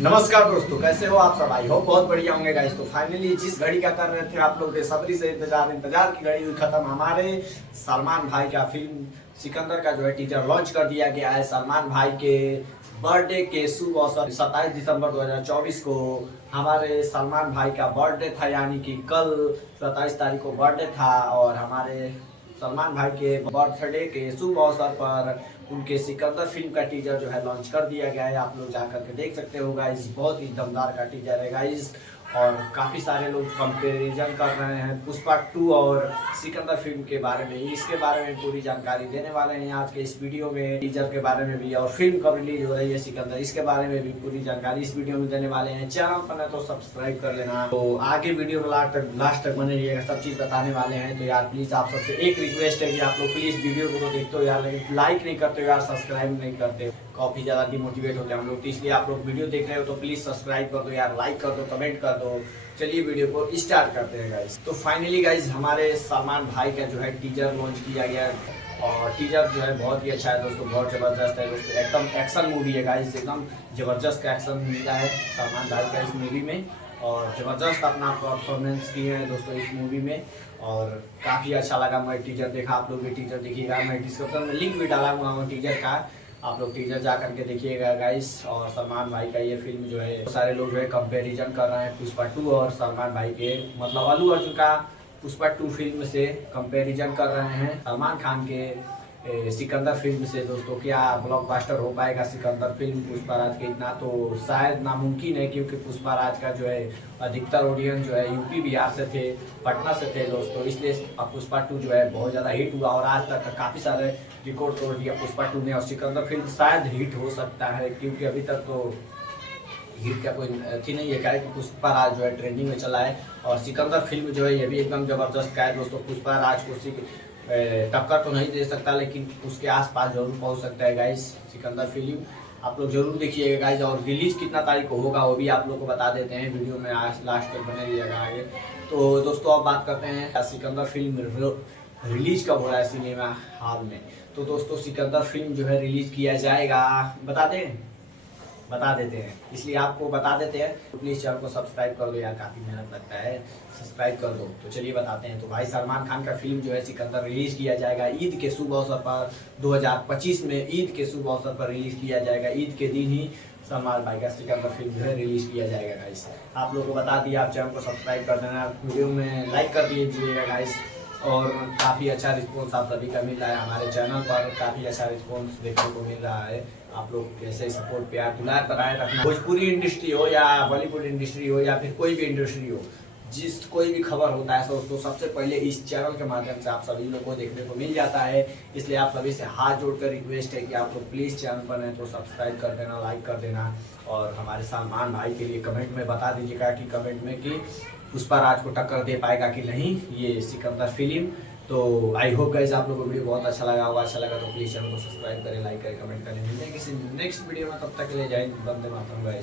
नमस्कार दोस्तों, कैसे हो आप सब? आई होप बहुत बढ़िया होंगे गाइस। तो फाइनली जिस घड़ी का कर रहे थे आप लोग बेसब्री से इंतजार की घड़ी हुई खत्म। हमारे सलमान भाई का फिल्म सिकंदर का जो है टीजर लॉन्च कर दिया गया है। सलमान भाई के बर्थडे के शुभ अवसर 27 दिसंबर 2024 को हमारे सलमान भाई का बर्थडे था, यानी कि कल 27 तारीख को बर्थडे था। और हमारे सलमान भाई के बर्थडे के शुभ अवसर पर उनके सिकंदर फिल्म का टीजर जो है लॉन्च कर दिया गया है। आप लोग जाकर के देख सकते हो गाइस, बहुत ही दमदार का टीजर है गाइस। और काफ़ी सारे लोग कंपैरिजन कर रहे हैं पुष्पा 2 और सिकंदर फिल्म के बारे में। इसके बारे में पूरी जानकारी देने वाले हैं आज के इस वीडियो में। टीजर के बारे में भी और फिल्म कब रिलीज हो रही है सिकंदर, इसके बारे में भी पूरी जानकारी इस वीडियो में देने वाले हैं। चैनल पर तो सब्सक्राइब कर लेना। तो आगे वीडियो में लास्ट तक बने रहिएगा, सब चीज़ बताने वाले हैं। तो यार प्लीज़ आप सबसे एक रिक्वेस्ट है कि आप लोग प्लीज़ वीडियो को तो देखते हो यार, लेकिन लाइक नहीं करते हो यार, सब्सक्राइब नहीं करते। काफ़ी ज़्यादा डिमोटिवेट होते हैं हम लोग, तो इसलिए आप लोग वीडियो देख रहे हो तो प्लीज़ सब्सक्राइब कर दो यार, लाइक कर दो, कमेंट कर दो। चलिए वीडियो को स्टार्ट करते हैं गाइस। तो फाइनली गाइस हमारे सलमान भाई का जो है टीजर लॉन्च किया गया है। और टीजर जो है बहुत ही अच्छा है दोस्तों, बहुत ज़बरदस्त है दोस्तों। एकदम एक्शन मूवी है गाइस, एकदम ज़बरदस्त का एक्शन मिला है सलमान भाई का इस मूवी में। और ज़बरदस्त अपना परफॉर्मेंस किए हैं दोस्तों इस मूवी में। और काफ़ी अच्छा लगा, मैं टीजर देखा, आप लोग भी टीजर देखिएगा। मैं डिस्क्रिप्शन में लिंक भी डाला हुआ हूँ टीजर का, आप लोग टीजर जा करके देखिएगा गाइस। और सलमान भाई का ये फिल्म जो है सारे लोग जो है कंपैरिजन कर रहे हैं पुष्पा 2 और सलमान भाई के, मतलब अल्लू अर्जुन का पुष्पा 2 फिल्म से कंपैरिजन कर रहे हैं सलमान खान के सिकंदर फिल्म से। दोस्तों क्या ब्लॉकबस्टर हो पाएगा सिकंदर फिल्म पुष्पा राज के? इतना तो शायद नामुमकिन है, क्योंकि पुष्पा राज का जो है अधिकतर ऑडियंस जो है यूपी बिहार से थे, पटना से थे दोस्तों। इसलिए पुष्पा 2 जो है बहुत ज़्यादा हिट हुआ और आज तक काफ़ी सारे रिकॉर्ड तोड़ दिया पुष्पा 2 ने। और सिकंदर फिल्म शायद हिट हो सकता है, क्योंकि अभी तक तो हिट का कोई थी नहीं है, क्या है कि पुष्पा राज जो है ट्रेंडिंग में चला है। और सिकंदर फिल्म जो है ये भी एकदम ज़बरदस्त का है दोस्तों। पुष्पा राज को टक्कर तो नहीं दे सकता, लेकिन उसके आसपास जरूर पहुंच सकता है गाइस सिकंदर फिल्म। आप लोग जरूर देखिएगा गाइस। और रिलीज कितना तारीख को होगा वो भी आप लोग को बता देते हैं वीडियो में, आज लास्ट तक बने रहिएगा आगे। तो दोस्तों अब बात करते हैं सिकंदर फिल्म रिलीज कब हो रहा है सिनेमा हॉल में। तो दोस्तों सिकंदर फिल्म जो है रिलीज किया जाएगा, बता देते हैं, इसलिए आपको बता देते हैं। तो प्लीज़ चैनल को सब्सक्राइब कर दो यार, काफ़ी मेहनत लगता है, सब्सक्राइब कर दो। तो चलिए बताते हैं। तो भाई सलमान खान का फिल्म जो है सिकंदर रिलीज किया जाएगा ईद के शुभ अवसर पर 2025 में। ईद के शुभ अवसर पर रिलीज किया जाएगा, ईद के दिन ही सलमान भाई का सिकंदर फिल्म जो है रिलीज किया जाएगा गाइस। आप लोगों को बता दिया, आप चैनल को सब्सक्राइब कर देना, वीडियो में लाइक कर दीजिएगा गाइस। और काफ़ी अच्छा रिस्पॉन्स आप सभी का मिल रहा है हमारे चैनल पर, काफ़ी अच्छा रिस्पॉन्स देखने को मिल रहा है। आप लोग ऐसे ही सपोर्ट प्यार दुलार बनाए रखना। भोजपुरी इंडस्ट्री हो या बॉलीवुड इंडस्ट्री हो या फिर कोई भी इंडस्ट्री हो, कोई भी खबर होता है दोस्तों सबसे पहले इस चैनल के माध्यम से आप सभी लोग को देखने को मिल जाता है। इसलिए आप सभी से हाथ जोड़कर रिक्वेस्ट है कि आप लोग प्लीज़ चैनल पर नहीं तो सब्सक्राइब कर देना, लाइक कर देना। और हमारे सलमान भाई के लिए कमेंट में बता दीजिएगा कि कमेंट में कि पुष्पा राज को टक्कर दे पाएगा कि नहीं ये सिकंदर फिल्म। तो आई होप गाइस आप लोगों को वीडियो बहुत अच्छा लगा होगा। अच्छा लगा तो प्लीज़ चैनल को सब्सक्राइब करें, लाइक करें, कमेंट करें। मिलते हैं किसी नेक्स्ट वीडियो में, तब तक के लिए जय हिंद, वंदे मातरम गाइस।